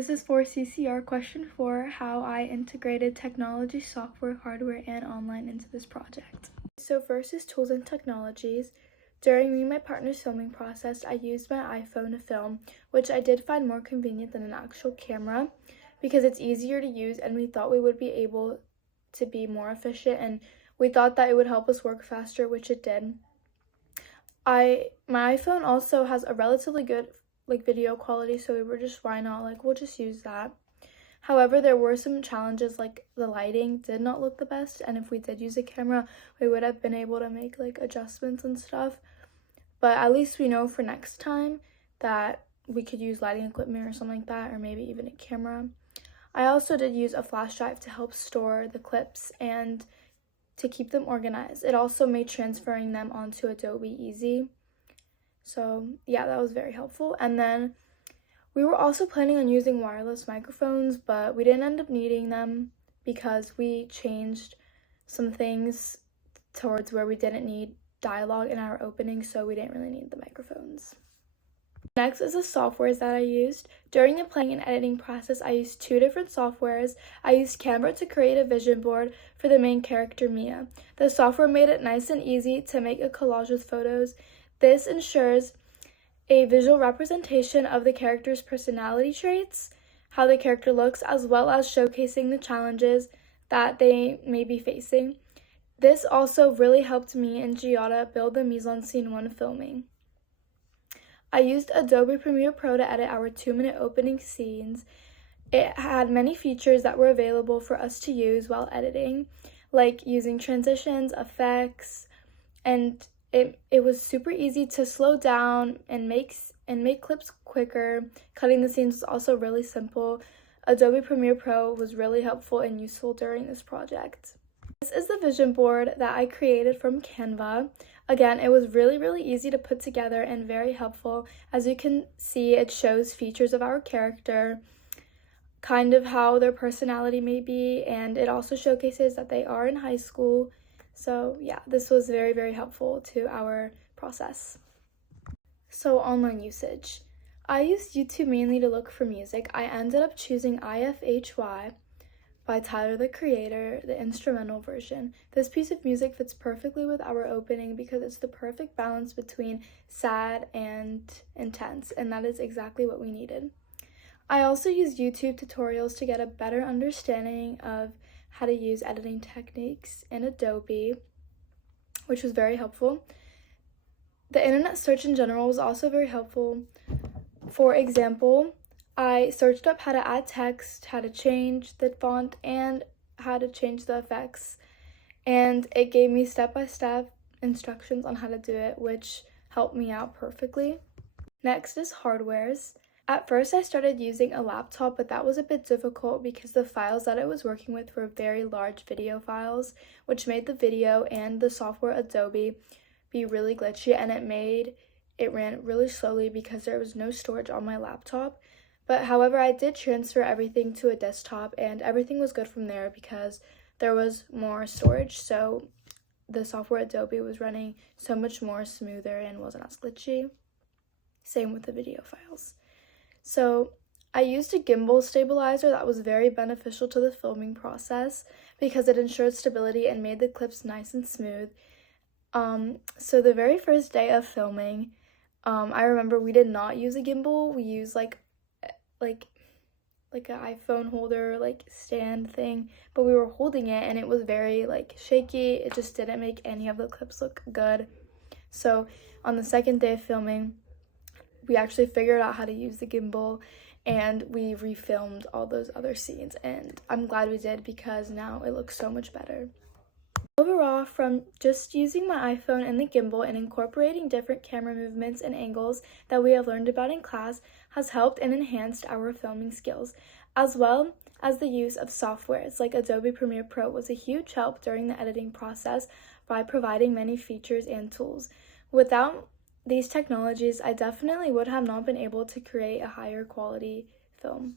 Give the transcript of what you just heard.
This is for CCR question 4, how I integrated technology, software, hardware, and online into this project. So first is tools and technologies. During me and my partner's filming process, I used my iPhone to film, which I did find more convenient than an actual camera because it's easier to use, and we thought we would be able to be more efficient, and we thought that it would help us work faster, which it did. My iPhone also has a relatively good video quality, so we were just, why not, we'll just use that. However, there were some challenges, like the lighting did not look the best, and if we did use a camera, we would have been able to make adjustments and stuff. But at least we know for next time that we could use lighting equipment or something like that, or maybe even a camera. I also did use a flash drive to help store the clips and to keep them organized. It also made transferring them onto Adobe easy. So yeah, that was very helpful. And then we were also planning on using wireless microphones, but we didn't end up needing them because we changed some things towards where we didn't need dialogue in our opening, so we didn't really need the microphones. Next is the softwares that I used. During the planning and editing process, I used 2 different softwares. I used Canva to create a vision board for the main character, Mia. The software made it nice and easy to make a collage with photos. This ensures a visual representation of the character's personality traits, how the character looks, as well as showcasing the challenges that they may be facing. This also really helped me and Giada build the mise-en-scene when filming. I used Adobe Premiere Pro to edit our 2-minute opening scenes. It had many features that were available for us to use while editing, like using transitions, effects, and it was super easy to slow down and make clips quicker. Cutting the scenes was also really simple. Adobe Premiere Pro was really helpful and useful during this project. This is the vision board that I created from Canva. Again, it was really easy to put together and very helpful. As you can see, it shows features of our character, kind of how their personality may be, and it also showcases that they are in high school. So yeah, this was very helpful to our process. So online usage. I used YouTube mainly to look for music. I ended up choosing IFHY by Tyler, the Creator, the instrumental version. This piece of music fits perfectly with our opening because it's the perfect balance between sad and intense, and that is exactly what we needed. I also used YouTube tutorials to get a better understanding of how to use editing techniques in Adobe, which was very helpful. The internet search in general was also very helpful. For example, I searched up how to add text, how to change the font, and how to change the effects. And it gave me step-by-step instructions on how to do it, which helped me out perfectly. Next is hardwares. At first, I started using a laptop, but that was a bit difficult because the files that I was working with were very large video files, which made the video and the software Adobe be really glitchy, and it ran really slowly because there was no storage on my laptop. But however, I did transfer everything to a desktop, and everything was good from there because there was more storage, so the software Adobe was running so much more smoother and wasn't as glitchy. Same with the video files. So I used a gimbal stabilizer that was very beneficial to the filming process because it ensured stability and made the clips nice and smooth. So the very first day of filming, I remember we did not use a gimbal. We used like an iPhone holder stand thing, but we were holding it and it was very shaky. It just didn't make any of the clips look good. So on the second day of filming, we actually figured out how to use the gimbal and we refilmed all those other scenes, and I'm glad we did because now it looks so much better. Overall, from just using my iPhone and the gimbal and incorporating different camera movements and angles that we have learned about in class has helped and enhanced our filming skills, as well as the use of softwares like Adobe Premiere Pro was a huge help during the editing process by providing many features and tools. Without these technologies, I definitely would have not been able to create a higher quality film.